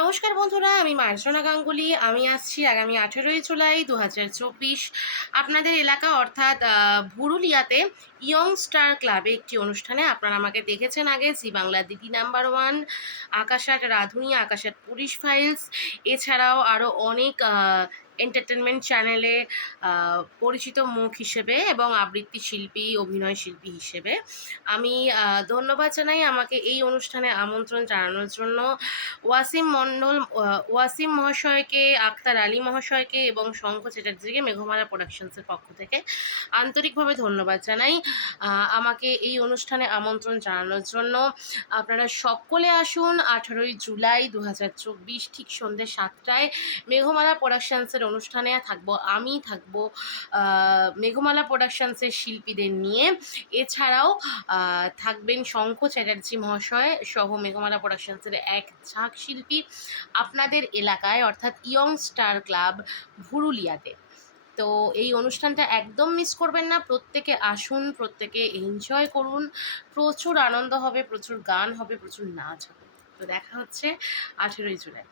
নমস্কার বন্ধুরা, আমি মার্জনা গাঙ্গুলি। আমি আসছি আগামী 18ই জুলাই 2024 আপনাদের এলাকা অর্থাৎ ভুরুলিয়াতে ইয়ং স্টার ক্লাবে একটি অনুষ্ঠানে। আপনারা আমাকে দেখেছেন আগে জি বাংলা দিদি নাম্বার 1, আকাশাট রাঁধুনি, আকাশাট পুলিশ ফাইলস, এছাড়াও আরও অনেক এন্টারটেনমেন্ট চ্যানেলে পরিচিত মুখ হিসেবে এবং আবৃত্তি শিল্পী, অভিনয় শিল্পী হিসেবে। আমি ধন্যবাদ জানাই আমাকে এই অনুষ্ঠানে আমন্ত্রণ জানানোর জন্য ওয়াসিম মহাশয়কে, আক্তার আলী মহাশয়কে এবং শঙ্খ চ্যাটার্জিকে মেঘমালা প্রোডাকশনসের পক্ষ থেকে আন্তরিকভাবে ধন্যবাদ জানাই আমাকে এই অনুষ্ঠানে আমন্ত্রণ জানানোর জন্য। আপনারা সকলে আসুন 18ই জুলাই 2024 ঠিক সন্ধ্যে 7টায় মেঘমালা প্রোডাকশনসের অনুষ্ঠানে আমি থাকবো মেঘমালা প্রোডাকশনসের শিল্পীদের নিয়ে। এছাড়াও থাকবেন শঙ্খ চ্যাটার্জি মহাশয় সহ মেঘমালা প্রোডাকশনসের এক ঝাঁক শিল্পী আপনাদের এলাকায় অর্থাৎ ইয়ং স্টার ক্লাব ভুরুলিয়াতে। তো এই অনুষ্ঠানটা একদম মিস করবেন না, প্রত্যেকে আসুন, প্রত্যেকে এনজয় করুন, প্রচুর আনন্দ হবে, প্রচুর গান হবে, প্রচুর নাচ হবে। তো দেখা হচ্ছে 18ই জুলাই।